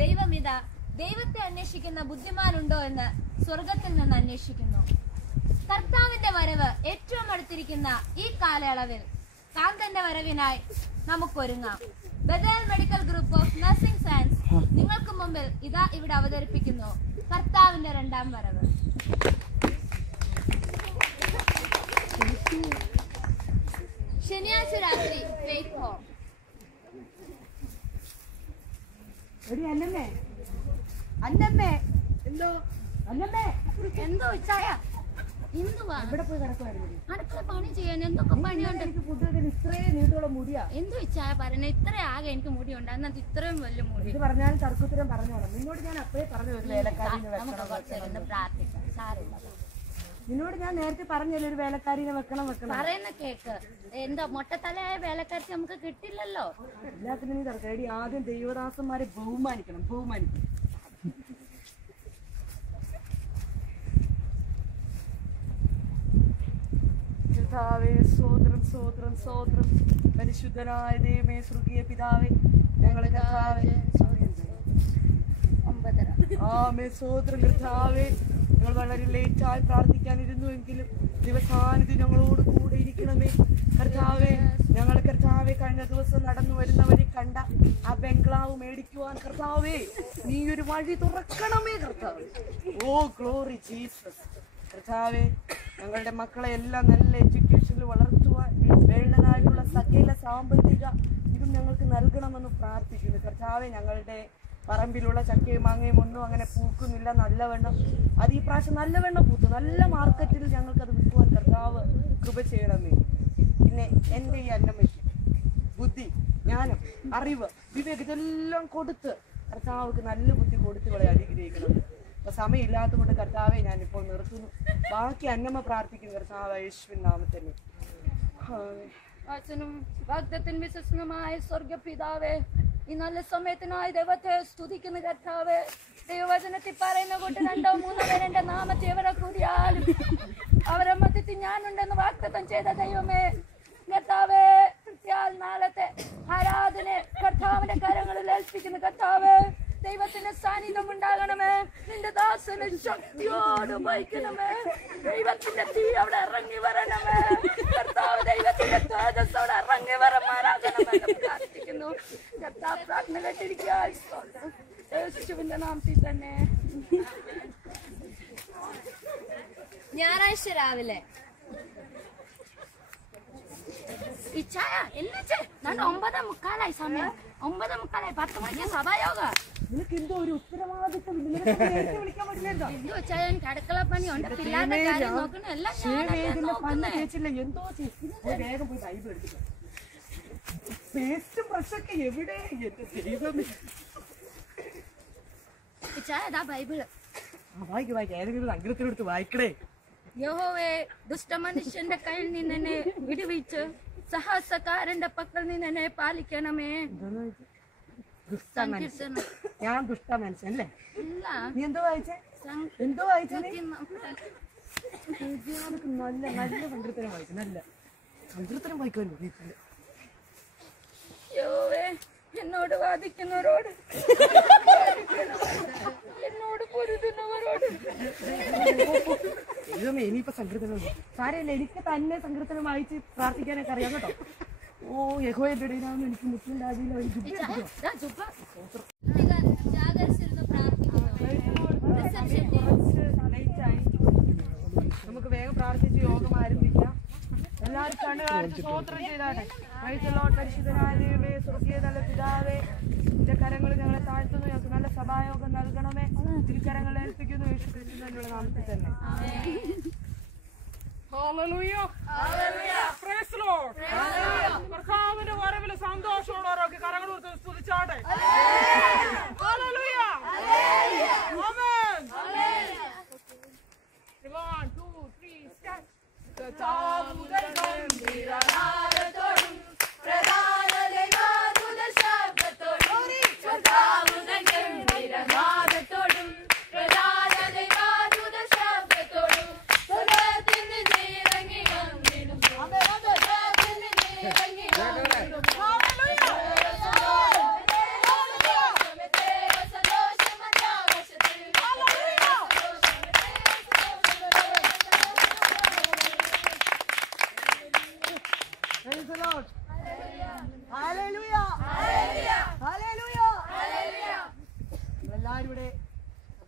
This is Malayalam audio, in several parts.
ദൈവമിതാ ദൈവത്തെ അന്വേഷിക്കുന്ന ബുദ്ധിമാനുണ്ടോ എന്ന് സ്വർഗത്തിൽ നിന്ന് അന്വേഷിക്കുന്നു. കർത്താവിന്റെ വരവ് ഏറ്റവും അടുത്തിരിക്കുന്ന ഈ കാലയളവിൽ കാന്തന്റെ വരവിനായി നമുക്കൊരുങ്ങാം. ബദൽ medical group of nursing science നിങ്ങൾക്ക് മുമ്പിൽ ഇതാ ഇവിടെ അവതരിപ്പിക്കുന്നു കർത്താവിന്റെ രണ്ടാം വരവ്. ശനിയാഴ്ച രാത്രി ഫെയ്ത്ത് ഹോം. എന്തോ ചായ അടുക്കള പണി ചെയ്യാൻ എന്തൊക്കെ പണിയുണ്ട്. എന്തോ ചായ പറഞ്ഞ ഇത്ര ആകെ എനിക്ക് മുടിയുണ്ട്, അന്നത്തെ ഇത്രയും വലിയ മുടി പറഞ്ഞാലും തർക്കുത്തരം പറഞ്ഞോളാം. നിന്നോട് ഞാൻ അപ്പഴേ പറഞ്ഞു പ്രാർത്ഥിക്കാം. സാരമില്ല, നിന്നോട് ഞാൻ നേരത്തെ പറഞ്ഞല്ലോ ഒരു വേലക്കാരിനെ വെക്കണം പറയുന്ന കേക്ക്. എന്താ മൊട്ടത്തലയായ വേലക്കാരി നമുക്ക് കിട്ടില്ലല്ലോ. എല്ലാത്തിനും നീ തർക്കടി. ആദ്യം ദൈവദാസന്മാരെ ബഹുമാനിക്കണം. കർത്താവേ, സ്തോത്രം സ്തോത്രം സ്തോത്രം. പരിശുദ്ധനായ ദൈവമേ, സ്വർഗീയ പിതാവേ, ഞങ്ങളെ കർത്താവേ സ്തോത്രം. കർത്താവേ, ഞങ്ങൾ വളരെ ലേറ്റായി പ്രാർത്ഥിക്കാനിരുന്നുവെങ്കിലും ദിവസാനിധി ഞങ്ങളോട് കൂടെ ഇരിക്കണമേ കർത്താവേ. ഞങ്ങൾ കർത്താവെ കഴിഞ്ഞ ദിവസം നടന്നു വരുന്നവരെ കണ്ട ആ ബംഗ്ലാവ് മേടിക്കുവാൻ കർത്താവേ നീ ഒരു വഴി തുറക്കണമേ കർത്താവേ. Oh glory Jesus. കർത്താവേ, ഞങ്ങളുടെ മക്കളെ എല്ലാം നല്ല എഡ്യൂക്കേഷനിൽ വളർത്തുവാൻ വേണ്ടതായിട്ടുള്ള സകല സാമ്പത്തിക ഇതും ഞങ്ങൾക്ക് നൽകണമെന്ന് പ്രാർത്ഥിക്കുന്നു കർത്താവെ. ഞങ്ങളുടെ പറമ്പിലുള്ള ചക്കയും മാങ്ങയും ഒന്നും അങ്ങനെ പൂക്കുന്നില്ല. നല്ലവണ്ണം അത് ഈ പ്രാവശ്യം നല്ലവണ്ണം പൂത്തു. നല്ല മാർക്കറ്റിൽ ഞങ്ങൾക്കത് വിൽക്കുവാൻ കർത്താവ് കൃപ ചെയ്യണമേ. പിന്നെ എൻ്റെ ഈ അന്നമ്മയ്ക്ക് ബുദ്ധി, ജ്ഞാനം, അറിവ്, വിവേകം ഇതെല്ലാം കൊടുത്ത് കർത്താവ്ക്ക് നല്ല ബുദ്ധി കൊടുത്ത് ഇവിടെ അനുഗ്രഹിക്കണം. അപ്പൊ സമയമില്ലാത്തത് കൊണ്ട് കർത്താവെ ഞാനിപ്പോൾ നിർത്തുന്നു. ബാക്കി അന്നമ്മ പ്രാർത്ഥിക്കുന്നു കർത്താവ് യേശുവിൻ നാമത്തിൽ. അച്ഛനും ഭക്തത്തിന് വിശ്വസനമായ സ്വർഗപിതാവേ, ഈ നല്ല സമയത്തിനായി ദൈവത്തെ സ്തുതിക്കുന്ന കർത്താവേ. ദൈവവചനത്തിൽ പറയുന്ന കൊണ്ട് 2 3 പേര് എന്റെ നാമത്തെ എവരെ കൂടിയാലും അവരെ മധ്യത്തിൽ ഞാനുണ്ടെന്ന് വാഗ്ദത്തം ചെയ്ത ദൈവമേ കർത്താവേ, നാളത്തെ ആരാധന കർത്താവിന്റെ കരങ്ങളിൽ ഏൽപ്പിക്കുന്ന കർത്താവേ. ദൈവത്തിന്റെ സാന്നിധ്യം ഉണ്ടാകണമേ. നിന്റെ ദാസന് ശക്തിയോട് വഹിക്കണമേ. ദൈവത്തിന്റെ തീ അവിടെ ഇറങ്ങി വരണമേ കർത്താവ്. ദൈവത്തിന്റെ തേജസ് അവിടെ ഇറങ്ങി വരമാരാകണമെന്ന് പ്രാർത്ഥിക്കുന്നു കർത്താവ്. പ്രാർത്ഥന കേട്ടിരിക്കുക യേശുവിന്റെ നാമത്തിൽ തന്നെ. ഞായറാഴ്ച രാവിലെ ഈ ചായ എല്ലാം 9:45 സമയം. 9:45 10 മണിക്ക് സഭായോഗ. നിനക്ക് എന്തോ ഒരു ഉത്തരവാദിത്വം. എന്തോ ചായ എനിക്ക് അടുക്കള പണിയുണ്ട്, പിള്ളേരുടെ കാര്യം നോക്കണം, എല്ലാം എന്തോ വേഗം പോയി ബൈബിൾ എടുത്തിട്ട് പേസ്റ്റും ബ്രഷൊക്കെ എവിടെ ചായ ബൈബിള് വായിക്കും. ഏതെങ്കിലും അഗ്രത്തിനെടുത്ത് വായിക്കണേ. യഹോവേ, ദുഷ്ടമനുഷ്യന്റെ കയ്യിൽ നിന്നെ വിടുവിച്ച് സഹസക്കാരന്റെ പക്കൽ നിന്നെ പാലിക്കണമേ. ഞാൻ ദുഷ്ട മനുഷ്യല്ലേ? നീ എന്തോ വായിച്ചേ? എന്തോ വായിച്ചേ? നല്ല നല്ല സങ്കീർത്തനം വായിച്ചു. നല്ല സങ്കീർത്തനം വായിക്കുമല്ലോ വീട്ടില്. യഹോവേ, എന്നോട് വാദിക്കുന്നവരോട്, എന്നോട് പൊരുതുന്നവരോട്. ഇനിയിപ്പോ സങ്കീർത്തനം സാരമില്ല. എനിക്ക് തന്നെ സങ്കീർത്തനം വായിച്ച് പ്രാർത്ഥിക്കാനൊക്കെ അറിയാം കേട്ടോ. ഓ യഹോവയുടെ ഇടയിലാവുന്ന എനിക്ക് മുസ്ലിം രാജ്യയിൽ നമുക്ക് വേഗം പ്രാർത്ഥിച്ച് യോഗം ആരംഭിക്കാം. എല്ലാവരും കണ്ണുകാണിച്ച് സ്തോത്രം ചെയ്താട്ടെ. പരിശുദ്ധനായ ദൈവമേ, സ്വർഗീയ നല്ല പിതാവേ, നിന്റെ കരങ്ങൾ ഞങ്ങളെ താഴ്ത്തുന്നു. ഞങ്ങൾക്ക് നല്ല സഭായോഗം നൽകണമേ. തിരുക്കരങ്ങൾ ഏൽപ്പിക്കുന്നു യേശു ക്രിസ്തുവിന്റെ നാമത്തിൽ തന്നെ. കർത്താവിന്റെ വരവില് സന്തോഷമുള്ളവരൊക്കെ കരങ്ങൾ കൊടുത്ത് സ്തുതിച്ചാട്ടെ. Amen.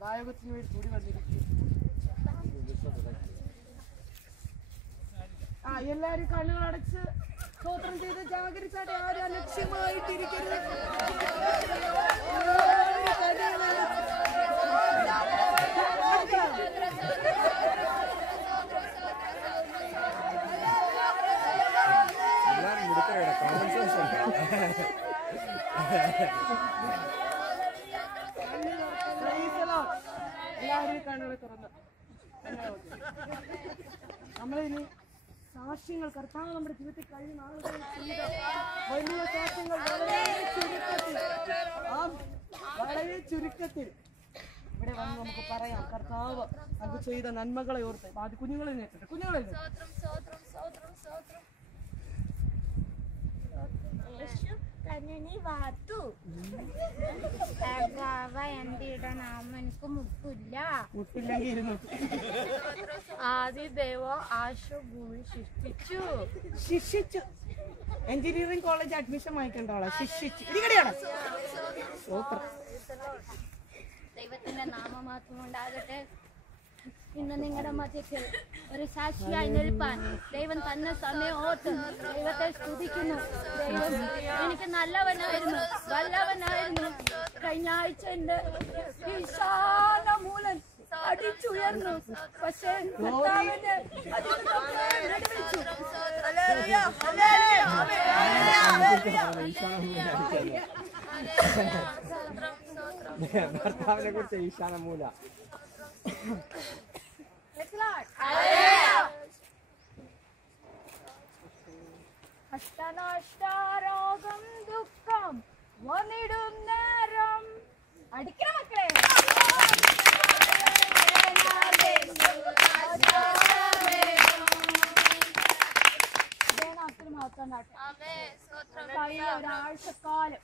ദായകത്തിന് വേണ്ടി കൂടി വന്നിരിക്കും. എല്ലാരും കണ്ണുകളടച്ച് സ്തോത്രം ചെയ്ത് ജാഗരിച്ചാട്ടെ. ആരും അലക്ഷ്യമായിട്ടിരിക്കരുത്. എല്ലാവരും കണ്ണുകൾ തുറന്ന് നമ്മളിനി സാക്ഷ്യങ്ങൾ കർത്താവ് നമ്മുടെ ജീവിതത്തിൽ കഴിഞ്ഞ നാളുകളിൽ ചെയ്ത വലിയ സാക്ഷ്യങ്ങൾ വളരെ ചുരുക്കത്തിൽ ഇവിടെ വന്ന് നമുക്ക് പറയാം. കർത്താവ് നമുക്ക് ചെയ്ത നന്മകളെ ഓർത്ത് അത് കുഞ്ഞുങ്ങളെ നേരിട്ടെ. കുഞ്ഞുങ്ങളെ ശിക്ഷിച്ചു. എഞ്ചിനീയറിംഗ് കോളേജ് അഡ്മിഷൻ വാങ്ങിക്കേണ്ട ആളാ. ശിക്ഷിച്ചു. ഇടികടിയാണ്. ദൈവത്തിന്റെ നാമമാത്രം ഉണ്ടാകട്ടെ. ഇന്ന് നിങ്ങളുടെ മധ്യത്തിൽ ഒരു സാക്ഷിയായി നിൽപ്പാൻ ദൈവം തന്നെ സമയം ഓർത്ത് ദൈവത്തെ സ്തുതിക്കുന്നു. ദൈവം എനിക്ക് നല്ലവനായിരുന്നു, വല്ലവനായിരുന്നു. കഴിഞ്ഞ ആഴ്ച എന്റെ വിശാല മൂലൻ അടിച്ചുയർന്നു. പക്ഷേ കർത്താവിന്റെ ഭർത്താവിനെ കുറിച്ച് ഈശാന മൂല അഷ്ടനഷ്ടരോഗം ദുഃഖം വന്നിടും നേരം അടിക്കണ മക്കളെ. കഴിഞ്ഞ ഒരാഴ്ചക്കാലം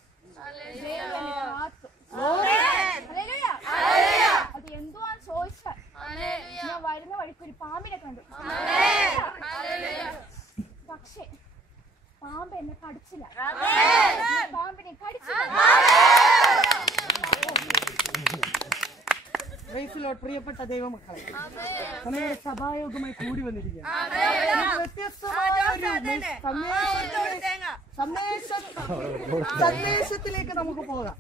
അത് എന്തുവാന്ന് ചോദിച്ചാൽ ഞാൻ വരുന്ന വഴിക്ക് ഒരു പാമ്പിനെ കണ്ടു. പക്ഷേ പാമ്പ് എന്നെ കടിച്ചില്ല. പാമ്പിനെ കടിച്ചില്ല. പ്രിയപ്പെട്ട ദൈവമക്കളെ, നമ്മുടെ സഭായോഗമായി കൂടി വന്നിരിക്കുകയാണ്. സന്ദേശത്തിലേക്ക് നമുക്ക് പോകാം.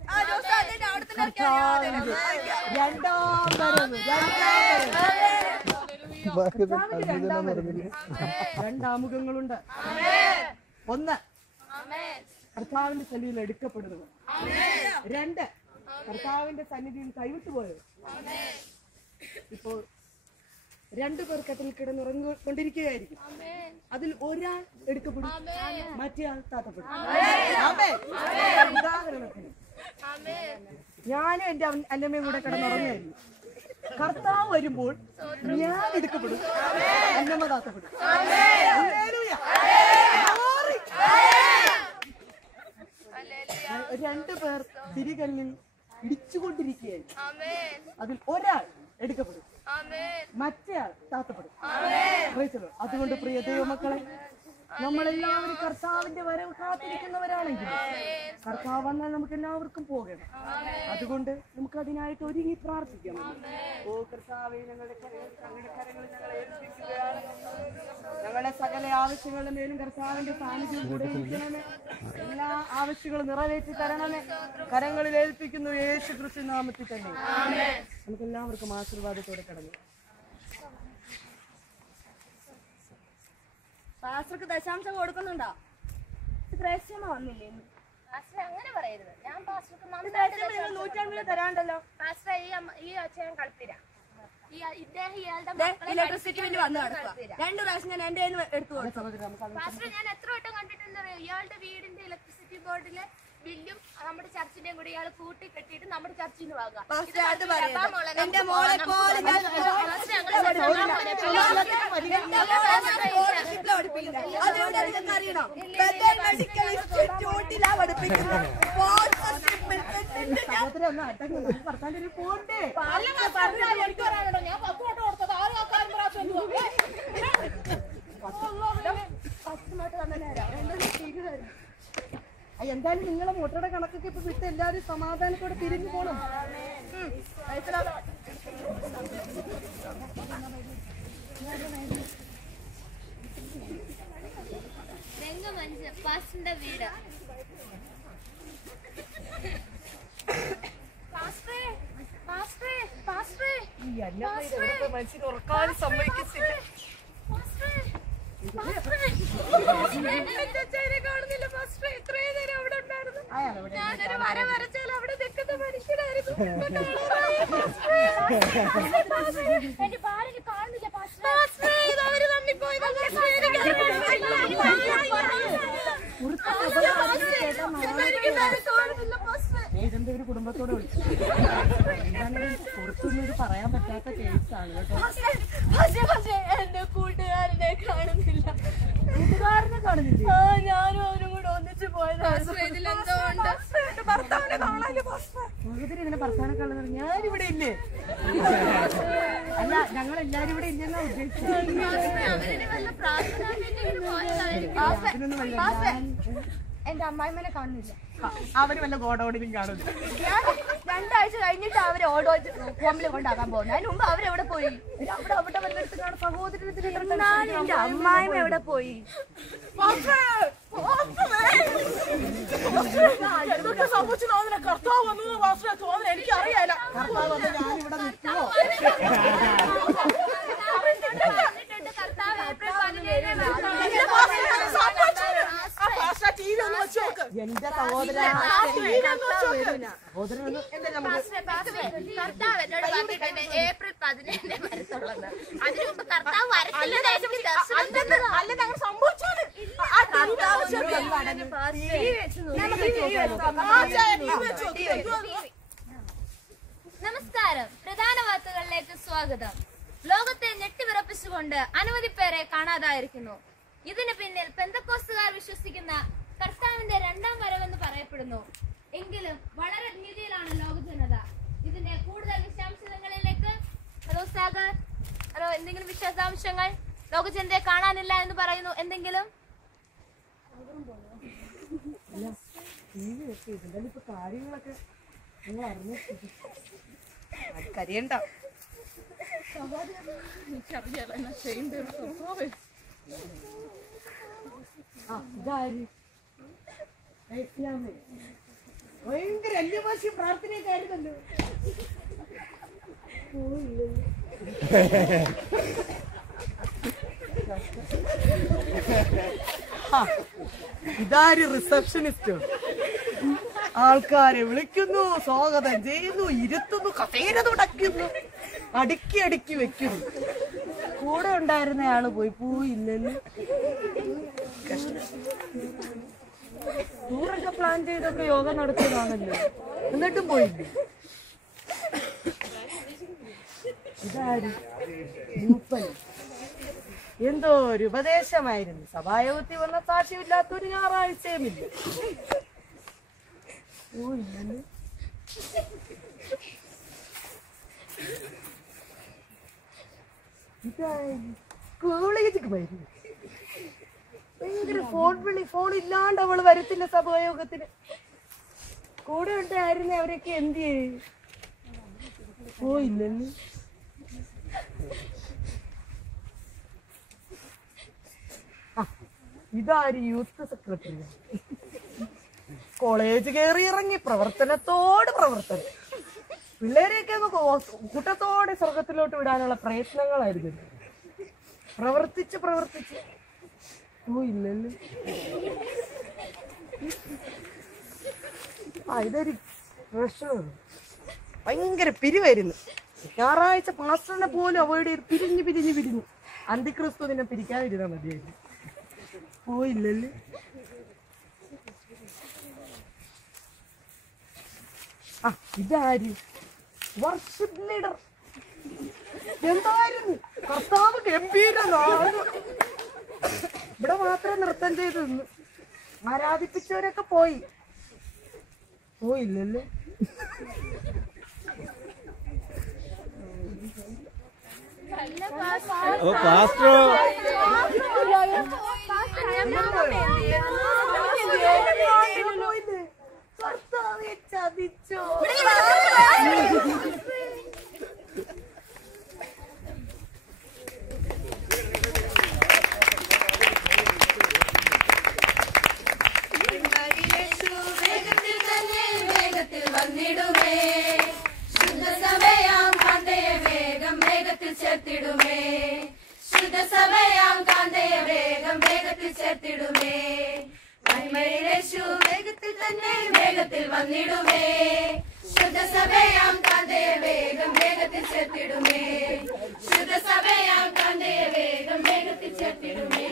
രണ്ടാമുഖങ്ങളുണ്ട്. ഒന്ന്, കർത്താവിന്റെ സന്നിധിയിൽ എടുക്കപ്പെടുന്നത്. രണ്ട്, കർത്താവിന്റെ സന്നിധിയിൽ കൈവിട്ടുപോയത്. ഇപ്പോൾ രണ്ടുപേർ കട്ടിൽ കിടന്നുറങ്ങിക്കൊണ്ടിരിക്കുകയായിരിക്കും. അതിൽ ഒരാൾ എടുക്കപ്പെടും, മറ്റേ ആൾ താത്തപ്പെടും. ഉദാഹരണത്തിന് ഞാനും എന്റെ അന്നമ്മയും കൂടെ കിടന്നുറങ്ങായിരുന്നു. കർത്താവ് വരുമ്പോൾ ഞാൻ എടുക്കപ്പെടും, അന്നമ്മ താത്തപ്പെടും. രണ്ടുപേർ തിരികല്ലിൽ ഇടിച്ചുകൊണ്ടിരിക്കുകയായിരുന്നു. അതിൽ ഒരാൾ എടുക്കപ്പെടും, മറ്റേയാൾ താത്തപ്പെടും. അതുകൊണ്ട് പ്രിയ ദൈവമക്കളെ, നമ്മളെല്ലാവരും കർത്താവിന്റെ വരവ് കാത്തിരിക്കുന്നവരാണെങ്കിൽ കർത്താവ് വന്നാൽ നമുക്ക് എല്ലാവർക്കും പോകണം. അതുകൊണ്ട് നമുക്ക് അതിനായിട്ട് ഒരുങ്ങി പ്രാർത്ഥിക്കണം. ഓ കർത്താവേ, ഞങ്ങളുടെ കരങ്ങളിൽ ഞങ്ങളെ ഏൽപ്പിക്കുകയാണ്. ഞങ്ങളുടെ സകല ആവശ്യങ്ങളുടെ മേലും കർത്താവിന്റെ സാന്നിധ്യം കൂടെ ഇരിക്കണമേ. എല്ലാ ആവശ്യങ്ങളും നിറവേറ്റി തരണമേ. കരങ്ങളിൽ ഏൽപ്പിക്കുന്നു യേശു ക്രിസ്തു നാമത്തിൽ തന്നെ. നമുക്ക് എല്ലാവർക്കും ആശീർവാദത്തോടെ കടന്നു. പാസ്റ്റർക്ക് ദശാംശം കൊടുക്കുന്നുണ്ടോ? പ്രശ്നം വന്നില്ലേ? പാസ്റ്റർ അങ്ങനെ പറയരുത്. ഞാൻ പാസ്റ്റർക്ക് 150 തരാണ്ടല്ലോ. പാസ്റ്റർ ഈ അച്ഛൻ കളിപ്പില്ല. ഇലക്ട്രിസിറ്റി വേണ്ടി വന്നു കിടക്കുക. 2 പ്രാവശ്യം ഞാൻ എന്റെ എടുത്തു കൊടുത്തു. പാസ്റ്റർ ഞാൻ എത്ര വട്ടം കണ്ടിട്ടുണ്ടെന്ന് അറിയോ? ഇയാളുടെ വീടിന്റെ ഇലക്ട്രിസിറ്റി ബോർഡില് ബില്ലും നമ്മുടെ ചർച്ചിന്റെയും കൂടി ഇയാൾ കൂട്ടി കെട്ടിയിട്ട് നമ്മുടെ ചർച്ചിൽ നിന്ന് വാങ്ങുക. എന്തായാലും നിങ്ങളെ മോട്ടറുടെ കണക്കൊക്കെ ഇപ്പൊ വിട്ട് എല്ലാവരും സമാധാനത്തോടെ തിരിഞ്ഞു പോണം. രംഗമഞ്ച് പാസ്റ്ററിന്റെ വീട്. മനുഷ്യന് ഉറക്കാൻ സമ്മതിക്കുന്നില്ല. കാണുന്നില്ല പാസ്റ്റർ, ഇത്രയും നേരം അവിടെ ഉണ്ടായിരുന്നു. ഞാനൊരു വര വരച്ചാൽ അവിടെ നിൽക്കുന്ന മനുഷ്യനായിരുന്നു. എന്റെ ഭാര്യ കാണുന്നില്ല പാസ്റ്റർ. അവര് തമ്മിപ്പോയി. ഒരു കുടുംബത്തോടെ വിളിച്ചു പുറത്തുനിന്ന് പറയാൻ പറ്റാത്ത കേസാണ് കേട്ടോ. എന്റെ കൂട്ടുകാരനെ കാണുന്നില്ല. കൂട്ടുകാരനെ കാണുന്നില്ല. ഞാനും അവരും കൂടെ ഒന്നിച്ചു പോയതാണ്. ഇതിലെന്തോ ഉണ്ട്. ഭർത്താവിനെ കാണാനില്ല പാസ്റ്റർ. സഹോദരി ഇതിനെ ഭർത്താവിനെ കാണുന്നത് ഞാനിവിടെ ഇല്ലേ? അല്ല, ഞങ്ങൾ എല്ലാരും ഇവിടെ ഇല്ലെന്നാ ഉദ്ദേശിച്ചത്. എന്റെ അമ്മായിമ്മനെ കാണുന്നില്ല. അവര് വല്ല ഗോഡൌണിലും കാണുന്നു. ഞാൻ 2 ആഴ്ച കഴിഞ്ഞിട്ട് അവര് ഓടോ ഹോമിൽ കൊണ്ടാക്കാൻ പോകുന്നു. അതിന് മുമ്പ് അവരെവിടെ പോയി? അവിടെ വല്ലെടുത്ത് കാണും. സഹോദരത്തിന് എന്റെ അമ്മായിമ്മ എവിടെ പോയി? എന്തൊക്കെ സംഭവിച്ചു തോന്നുന്നു? കർത്താവ് വന്നു തോന്നുന്നു. എനിക്കറിയാല. കർത്താവ് വന്ന് ഞാനിവിടെ നിൽക്കുമോ? എന്റെ സഹോദരൻ ഏപ്രിൽ 15 വരത്തുള്ളത്. അതിനു മുമ്പ് കർത്താവ് നമസ്കാരം. പ്രധാന വാർത്തകളിലേക്ക് സ്വാഗതം. ലോകത്തെ ഞെട്ടിവിറപ്പിച്ചുകൊണ്ട് അനവധി പേരെ കാണാതായിരിക്കുന്നു. ഇതിന് പിന്നിൽ പെന്തക്കോസ്തുകാർ വിശ്വസിക്കുന്ന കർത്താവിന്റെ 2ാം വരവെന്ന് പറയപ്പെടുന്നു. എങ്കിലും വളരെ ഭീതിയിലാണ് ലോക ജനത. ഇതിന്റെ കൂടുതൽ വിശദാംശങ്ങളിലേക്ക് ഹലോ സാഗർ, ഹലോ, എന്തെങ്കിലും വിശദാംശങ്ങൾ? ലോക ജനതയെ കാണാനില്ല എന്ന് പറയുന്നു. എന്തെങ്കിലും കാര്യങ്ങളൊക്കെ നിങ്ങൾ അറിഞ്ഞ കരിയണ്ട. ഇതാര് ഭയങ്കര അന്യഭാഷ പ്രാർത്ഥനയൊക്കെ ആയിരുന്നല്ലോ. ഇതാര് റിസപ്ഷനിസ്റ്റോ? ആൾക്കാരെ വിളിക്കുന്നു, സ്വാഗതം ചെയ്യുന്നു, ഇരുത്തുന്നു, കസേര തുടയ്ക്കുന്നു, അടുക്കി അടുക്കി വെക്കുന്നു. കൂടെ ഉണ്ടായിരുന്നയാള് പോയില്ലല്ലോ. ടൂറൊക്കെ പ്ലാൻ ചെയ്തൊക്കെ യോഗ നടത്തിയതാണല്ലോ, എന്നിട്ടും പോയില്ലേ? ഇതാര്? എന്തോ ഒരു ഉപദേശമായിരുന്നു. സഭായോഗത്തിൽ വന്ന സാക്ഷ്യമില്ലാത്തൊരു ഞായറാഴ്ചയുമില്ല. കോളേജിലേക്ക് ഭയങ്കര ഫോൺ ഇല്ലാണ്ട് അവള് വരത്തില്ല സഭായോഗത്തിന്. കൂടെ ഉണ്ടായിരുന്ന അവരൊക്കെ എന്ത് ചെയ്യും? പോയില്ലല്ലോ. ഇതാര്? Youth secretary. കോളേജ് കയറി ഇറങ്ങി പ്രവർത്തനത്തോട് പ്രവർത്തനം. പിള്ളേരെയൊക്കെ കൂട്ടത്തോടെ സ്വർഗത്തിലോട്ട് വിടാനുള്ള പ്രയത്നങ്ങളായിരുന്നു. പ്രവർത്തിച്ച് പോയില്ലല്ലോ. ഇതൊരു പ്രശ്നം. ഭയങ്കര പിരിവായിരുന്നു. ഞായറാഴ്ച പാസ്റ്ററിനെ പോലും അവോയ്ഡ് ചെയ്ത് പിരിഞ്ഞു. അന്തിക്രിസ്തു നിന്നെ പിരിക്കാതിരുന്നാ മതിയായിരുന്നു. പോയില്ലല്ലോ. ഇതാര്? Worship leader. എന്തായിരുന്നു? കർത്താവ് ഗംഭീരനാണ്. ഇവിടെ മാത്രം നൃത്തം ചെയ്ത് നിന്ന് ആരാധിപ്പിച്ചവരൊക്കെ പോയില്ലല്ലോ. കർത്താവെ ചതിച്ചോ? വേഗത്തിൽ വന്നിടുമേ. ശുദ്ധസഭയാം കാന്തേ വേഗം വേഗത്തിൽ ചേർത്തിടുമേ. ശുദ്ധസഭയാം കാന്തേ വേഗം വേഗത്തിൽ ചേർത്തിടുമേ.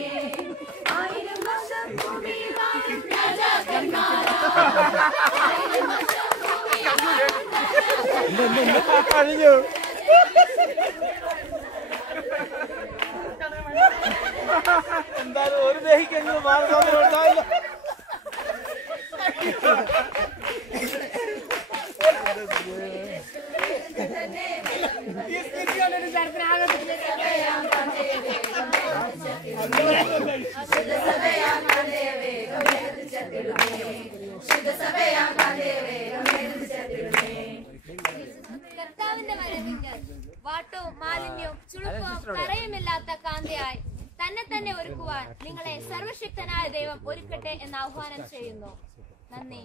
1000 വർഷം ഭൂമിയിൽ വാഴും രാജാക്കന്മാരാ. 1000 വർഷം ഭൂമിയിൽ വാഴും കഴിഞ്ഞു. എന്തായാലും ഒരു ദേഹിക്കെങ്കിലും മാർഗം ഉണ്ടാവില്ല. ഈ സ്ഥിതികളൊരു കർത്താവിന്റെ വരവിങ്കൽ വാട്ടവും മാലിന്യവും ചുളുക്കവും കറയുമില്ലാത്ത കാന്തയായി തന്നെ ഒരുക്കുവാൻ നിങ്ങളെ സർവശക്തനായ ദൈവം ഒരുക്കട്ടെ എന്ന് ആഹ്വാനം ചെയ്യുന്നു. നന്ദി.